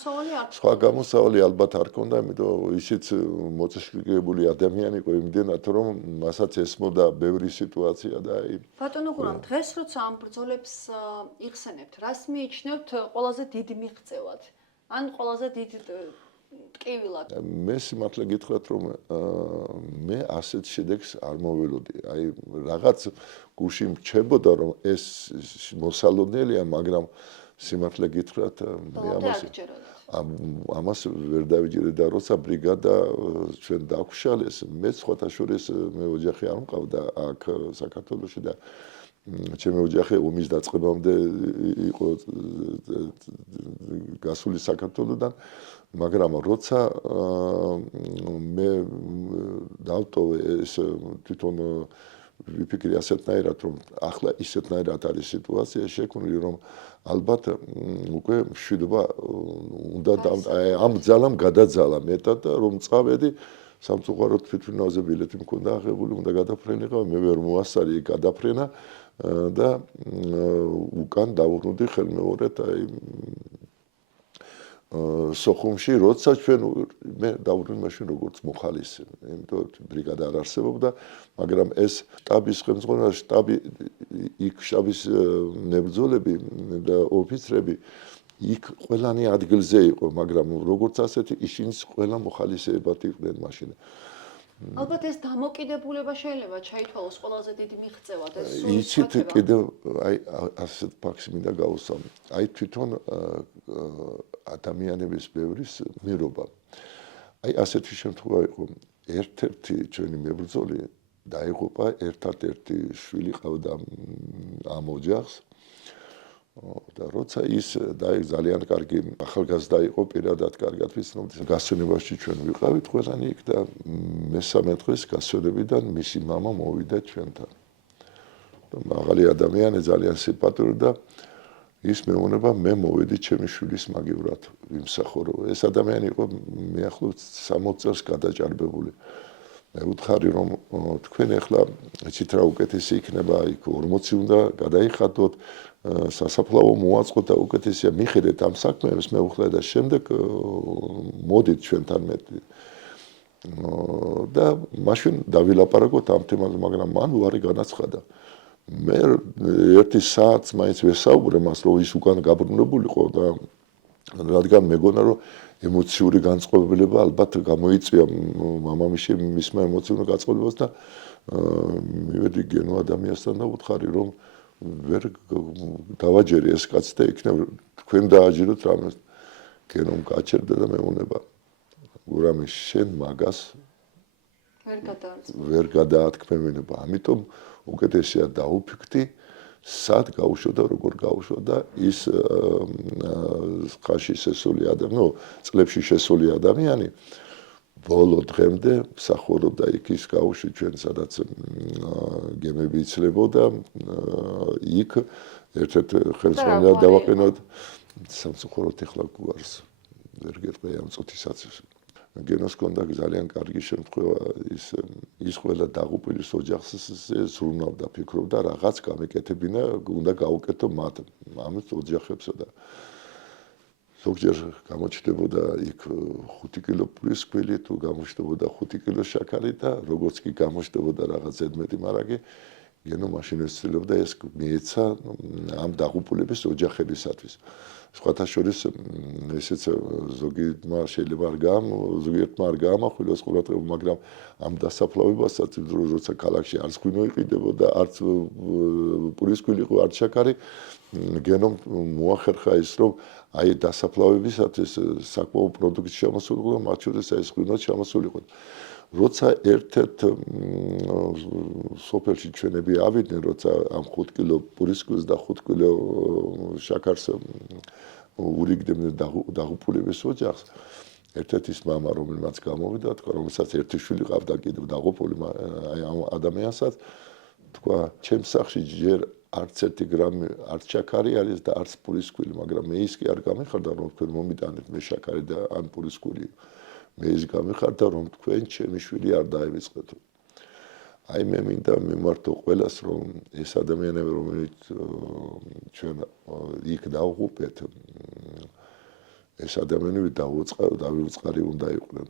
სხვა გამოსავალი ალბათ არ ქონდა, იმიტომ ისიც მოწესრიგებული ადამიანი იყო იმდენად, რომ მასაც ესმოდა ბევრი სიტუაცია და აი ბატონო გურამ, დღეს როცა ამ ბრძოლებს იხსენებთ, რას მიიჩნევთ ყველაზე დიდ მიღწევად? ან ყველაზე დიდ ტკივილად? მე სიმართლე გითხრათ, რომ მე ასეთ შედეგს არ მოველოდი. აი რაღაც გუში მრჩებოდა, რომ ეს მოსალოდნელია, მაგრამ სიმართლე გითხრათ, მე ამას ვერ დავიჯერე და როცა ბრიგადა ჩვენ დაგვშალეს, მე სხვათა შორის მე ოჯახი არ მყავდა აქ საქართველოში და ჩემი ოჯახი ომის დაწყებამდე იყო გასული საქართველოდან, მაგრამ როცა მე დავტოვე ეს თვითონ ვიფიქრე ასეთნაირად, რომ ახლა ისეთნაირად არის სიტუაცია შექმნილი, რომ ალბათ უკვე მშვიდობა უნდა ამ ძალამ გადაძალა მეტად და რომ წავედი სამწუხაროდ თვითმფრინავზე ბილეთი მქონდა აღებული, უნდა გადაფრენიყო, მე ვერ მოასწარი გადაფრენა და უკან დავუბრუნდი ხელმეორედ აი სოხუმში, როცა ჩვენ მე დავუბრუნდი მაშინ როგორც მოხალისე, იმიტომ ბრიგადა არ არსებობდა, მაგრამ ეს შტაბის ხელმძღვანელი, შტაბი იქ შტაბის მებრძოლები და ოფიცრები იქ ყველანი ადგილზე იყო, მაგრამ როგორც ასეთი ისინიც ყველა მოხალისეებად იყვნენ მაშინ. ალბათ ეს დამოკიდებულება შეიძლება ჩაითვალოს ყველაზე დიდი მიღწევად ეს სულ იცით კიდევ აი ასეთ ფაქტს მინდა გავუსვამ. აი თვითონ ადამიანების ბევრის მირობა. აი ასეთი შემთხვევა იყო. ერთ-ერთი ჩვენი მებრძოლი დაიღუპა, ერთადერთი შვილი ყავდა ამ ოჯახს. და როცა ის ძალიან კარგი ახალგაზრდა იყო, პირადად კარგად ვიცნობდი. გასვენებაში ჩვენ ვიყავით ყველანი იქ და მესამე დღეს გასვენებიდან მისი მამა მოვიდა ჩვენთან. და მაღალი ადამიანი, ძალიან სიმპათური და ის მეუბნება, მე მოვედი ჩემი შვილის მაგივრად ვიმსახურო. ეს ადამიანი იყო მეახლოებით 60 წელს გადაჭარბებული. მე ვუთხარი, რომ თქვენ ახლა იცით რა უკეთესი იქნება, იქ 40 უნდა გადაიხადოთ, სასაფლაო მოაწყოთ და უკეთესია მიხედეთ ამ საქმეებს, მე ვუხდა და შემდეგ მოდით ჩვენთან მეტი. და მაშინ დავილაპარაკოთ ამ თემაზე, მაგრამ მან უარი განაცხადა. მე ერთი საათს მაინც ვესაუბრე მას, რომ ის უკან გაბრუნებულიყო და რადგან მეგონა, რომ ემოციური განწყობილება ალბათ გამოიწვია მამამისში მისმა ემოციური განწყობილებას და მივედი გენო ადამიანთან და ვუთხარი, რომ ვერ დავაჯერე ეს კაცი და იქნებ თქვენ დააჯეროთ რამეს. გენომ გაჩერდა და მეუბნება, გურამი შენ მაგას ვერ გადაათქმევინება, ამიტომ უკეთესია დაუფიქრდი, სად გაუშვა და როგორ გაუშვა და ის ხაში შესული ადამიანი, წლებში შესული ადამიანი ბოლო დღემდე მსახურობდა იქ ის გაუში ჩვენ სადაც გემები იცლებოდა იქ ერთ-ერთ ხელმძღვანელად დავაყენოთ სამწუხაროდ ახლა გვარს ვერ გეტყვი ამ წუთისაც გენოს კონდა ძალიან კარგი შემთხვევა ის ყველა დაღუპულის ოჯახს ზრუნავდა ფიქრობდა რაღაც გამეკეთებინა უნდა გაუკეთო მათ ამის ოჯახებსა და ზოგჯერ გამოჩნდებოდა იქ 5 კილო პლუს კვილი თუ გამოჩნდებოდა 5 კილო შაქარი და როგორც კი გამოჩნდებოდა რაღაც ზედმეტი მარაგი გენო მაშინ ეცდილებდა ეს მიეცა ამ დაღუპულების ოჯახებისათვის. სხვათა შორის ესეც ზოგიერთმა შეიძლება ზოგიერთმა არ გაამახვილოს ყურადღება, მაგრამ ამ დასაფლავებასაც როცა ქალაქში არც ღვინო იყიდებოდა, არც პურისკვილი იყო, არც შაქარი, გენომ მოახერხა ის, რომ აი დასაფლავებისათვის საკმაო პროდუქტი შემოსულიყო, მათ შორის ეს ღვინო შემოსულიყო. როცა ერთ-ერთ სოფელში ჩვენები ავიდნენ, როცა ამ 5 კილო პურისკვილს და 5 კილო შაქარს ურიგდებდნენ დაღუპულების ოჯახს, ერთ-ერთი ის მამა, რომელმაც გამოვიდა, თქვა, რომელსაც ერთი შვილი ყავდა კიდევ დაღუპული აი ამ ადამიანსაც, თქვა, ჩემს სახლში ჯერ არც 1 გრამი არც შაქარი არის და არც პურისკვილი, მაგრამ მე ის კი არ გამიხარდა, რომ თქვენ მომიტანეთ მე შაქარი და ან პურისკვილი. მე ის გამიხარდა, რომ თქვენ ჩემი შვილი არ დაევიწყეთ. აი მე მინდა მიმართო ყველას, რომ ეს ადამიანები, რომელიც ჩვენ იქ დავღუპეთ, ეს ადამიანები დავიწყარი უნდა იყვნენ.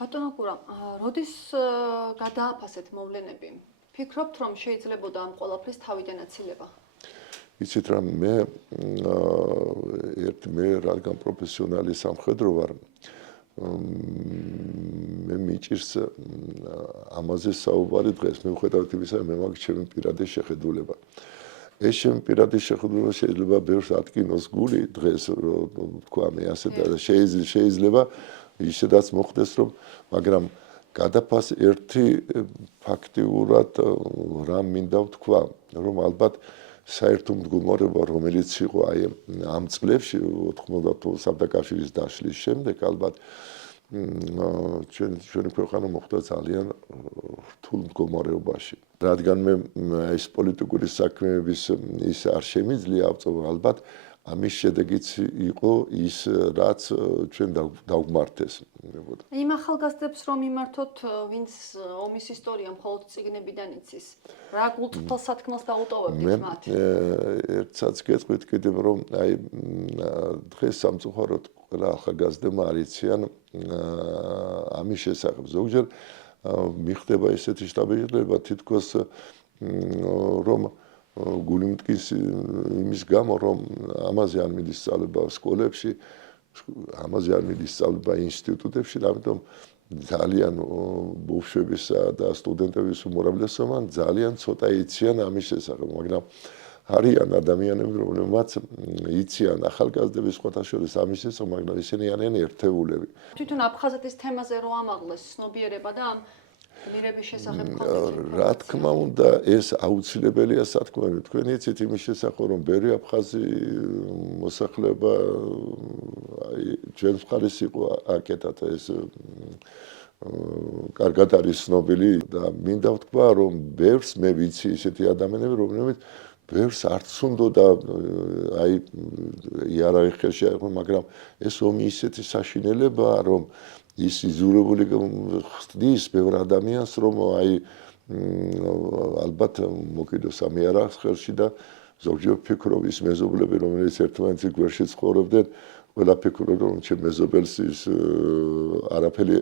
ბატონო გურამ, როდის გადააფასეთ მოვლენები? ფიქრობთ, რომ შეიძლებოდა ამ ყველაფრის თავიდან აცილება? იცით რა, მე რადგან პროფესიონალი სამხედრო ვარ, მე მიჭირს ამაზე საუბარი დღეს, მიუხედავად იმისა, მე მაქვს ჩემი პირადი შეხედულება. ეს ჩემი პირადი შეხედულება შეიძლება ბევრს ატკინოს გული დღეს, თქვა მე ასე და შეიძლება ისედაც მოხდეს, რომ მაგრამ გადაფას ერთი ფაქტიურად რა მინდა ვთქვა, რომ ალბათ საერთო მდგომარეობა, რომელიც იყო აი ამ წლებში 90 საბდაკავშირის დაშლის შემდეგ, ალბათ ჩვენი ქვეყანა მოხვდა ძალიან რთულ მდგომარეობაში. რადგან მე ეს პოლიტიკური საქმეების ის არ შემიძლია ავწოვო, ალბათ ამის შედეგიც იყო ის, რაც ჩვენ დავგმართეს. იმ ახალგაზრდებს რომ იმართოთ, ვინც ომის ისტორია მხოლოდ წიგნებიდან იცის, რა გულწრფელ სათქმელს დაუტოვებდით მათ? ერთსაც გეტყვით კიდევ, რომ აი დღეს სამწუხაროდ ყველა ახალგაზრდებმა არ იციან ამის შესახებ. ზოგჯერ მიხდება ესეთი შტაბილება, თითქოს რომ გული მტკის იმის გამო, რომ ამაზე არ მიდის სწავლება სკოლებში, ამაზე არ მიდის სწავლება ინსტიტუტებში, ამიტომ ძალიან ბავშვებისა და სტუდენტების უმრავლესობა ძალიან ცოტა იციან ამის შესახებ, მაგრამ არიან ადამიანები, რომლებმაც იციან ახალგაზრდების სხვათა შორის ამის შესახებ, მაგრამ ისინი არიან ერთეულები. თვითონ აფხაზეთის თემაზე რო ამაღლეს ცნობიერება და ამ გმირების შესახებ რა თქმა უნდა, ეს აუცილებელია სათქმელი. თქვენ იცით იმის შესახებ, რომ ბევრი აფხაზი მოსახლეობა აი ჩვენს მხარეს იყო აკეთათ ეს კარგად არის ცნობილი და მინდა ვთქვა, რომ ბევრს მე ვიცი ისეთი ადამიანები, რომლებიც ბევრს არც უნდოდა აი იარაღი ხელში აიღო, მაგრამ ეს ომი ისეთი საშინელებაა, რომ ის იზურებული ხდის ბევრ ადამიანს, რომ აი ალბათ მოკიდოს ამ იარაღს ხელში და ზოგჯერ ფიქრობ ის მეზობლები, რომელიც ერთმანეთის გვერდში ცხოვრობდნენ, ყველა ფიქრობდა, რომ ჩემ მეზობელს ის არაფერი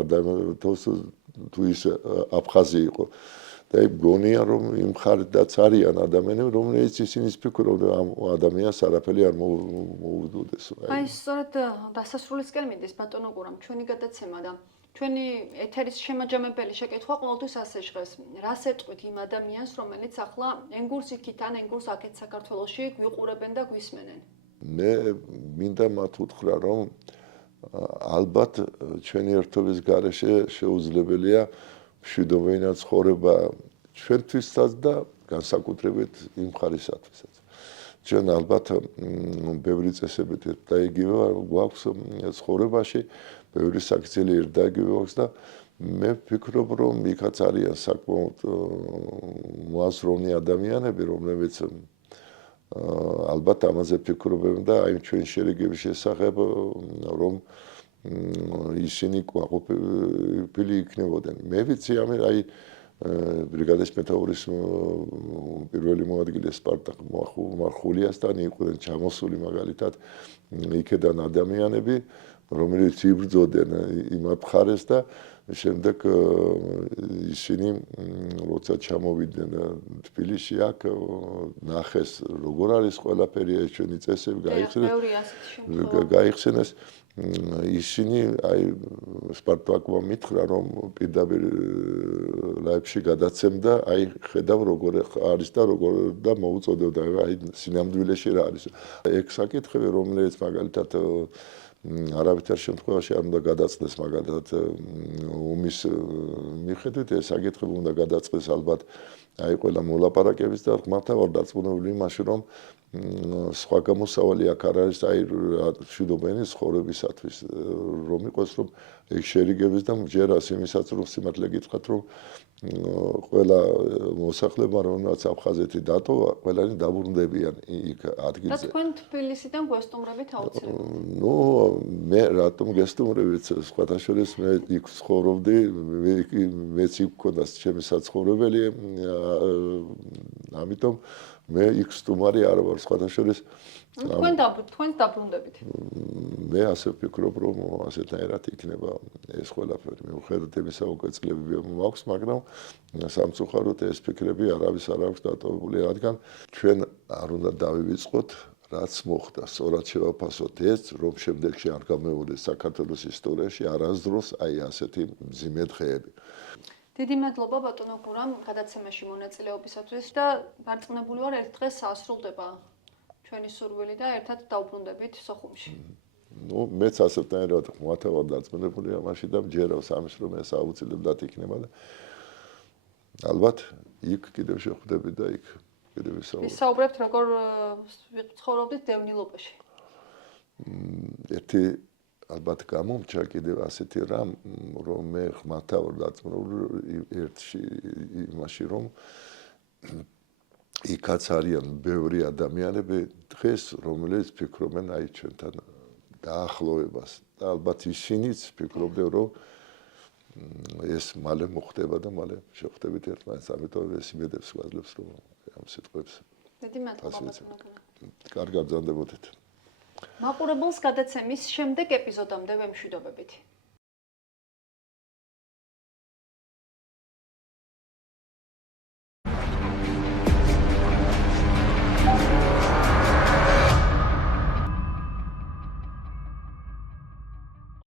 არ დამთოს თუ ის აფხაზი იყო. და გონია, რომ იმ ხარდაც არიან ადამიანები, რომლებიც ისინი ფიქრობდნენ ამ ადამიანს არაფერი არ მოუვდოდეს. აი სწორედ დასასრულისკენ მინდის ბატონო გურამ, ჩვენი გადაცემა და ჩვენი ეთერის შემაჯამებელი შეკითხვა ყოველთვის ასე ჟღერს. რას ეტყვით იმ ადამიანს, რომელიც ახლა ენგურს იქით ან ენგურს აქეთ საქართველოში გვიყურებენ და გვისმენენ? მე მინდა მათ უთხრა, რომ ალბათ ჩვენი ერთობის გარეშე შეუძლებელია მშვიდობიანი ცხოვრება ჩვენთვისაც და განსაკუთრებით იმ ხარისათვისაც. ჩვენ ალბათ ბევრი წესებით და იგივე გვაქვს ცხოვრებაში, ბევრი საქციელი ერთ და იგივე გვაქვს და მე ვფიქრობ, რომ იქაც არიან საკმაოდ მოაზროვნე ადამიანები, რომლებიც ალბათ ამაზე ფიქრობენ და აი ჩვენ შერიგების შესახებ, რომ ისინი ყოფილი იქნებოდნენ. მე ვიცი აი ბრიგადის მეთაურის პირველი მოადგილე სპარტაკ მარხულიასთან იყვნენ ჩამოსული მაგალითად იქედან ადამიანები, რომელიც იბრძოდნენ იმ მხარეს და შემდეგ ისინი როცა ჩამოვიდნენ თბილისში აქ ნახეს როგორ არის ყველაფერი ეს ჩვენი წესები გაიხსენეს ისინი აი სპარტაკმა მითხრა რომ პირდაპირ ლაიფში გადაცემდა აი ხედავ როგორ არის და როგორ და მოუწოდებდა აი სინამდვილეში რა არის ეგ საკითხები რომელიც მაგალითად არავითარ შემთხვევაში არ უნდა გადაწყდეს მაგალითად ომის მიხედვით ეს საკითხები უნდა გადაწყდეს ალბათ აი ყველა მოლაპარაკების და ღმერთთან ვარ დარწმუნებული იმაში რომ სხვა გამოსავალი აქ არ არის აი მშვიდობიანი ცხოვრებისათვის რომ იყოს რომ ეგ შერიგების და მჯერას იმისაც რომ სიმართლე გითხრათ რომ ყველა მოსახლებმა რომელსაც აფხაზეთი დატოვა ყველანი დაბრუნდებიან იქ ადგილზე და თქვენ თბილისიდან გვესტუმრებით აუცილებლად ნუ მე რატომ გესტუმრებით სხვათა შორის მე იქ ცხოვრობდი მეც იქ მქონდა ჩემი საცხოვრებელი ამიტომ მე იქ სტუმარი არ ვარ სხვათა შორის თქვენ დაბრუნდებით მე ასე ვფიქრობ რომ ასეთნაირად იქნება ეს ყველაფერი მიუხედავად იმისა უკვე წლები მაქვს მაგრამ სამწუხაროდ ეს ფიქრები არავის არ აქვს დატოვებული რადგან ჩვენ არ უნდა დავივიწყოთ რაც მოხდა სწორად შევაფასოთ ეს რომ შემდეგში არ გამეორდეს საქართველოს ისტორიაში არასდროს აი ასეთი მძიმე დღეები დიდი მადლობა ბატონო გურამ გადაცემაში მონაწილეობისათვის და გარწმუნებული ვარ ერთ დღეს ასრულდება ჩვენი სურვილი და ერთად დავბრუნდებით სოხუმში. ნუ მეც ასეთნაირად ღმერთთან ვარ დარწმუნებული ამაში და მჯერავს ამის რომ ეს აუცილებლად იქნება და ალბათ იქ კიდევ შეხვდებით და იქ კიდევ ვისაუბრებთ როგორ ცხოვრობდით დევნილობაში. ერთი ალბათ გამომჩა კიდევ ასეთი რამ რომ მე ღმერთთან ვარ დარწმუნებული ერთში იმაში რომ იქაც არიან ბევრი ადამიანები დღეს რომელიც ფიქრობენ აი ჩვენთან დაახლოებას და ალბათ ისინიც ფიქრობდნენ რომ ეს მალე მოხდება და მალე შეხვდებით ერთმანეთს ამიტომ ეს იმედებს გვაძლევს რომ ამ სიტყვებს დიდი მადლობა ბატონო კარგად ბრძანდებოდეთ მაყურებელს გადაცემის შემდეგ ეპიზოდამდე ვემშვიდობებით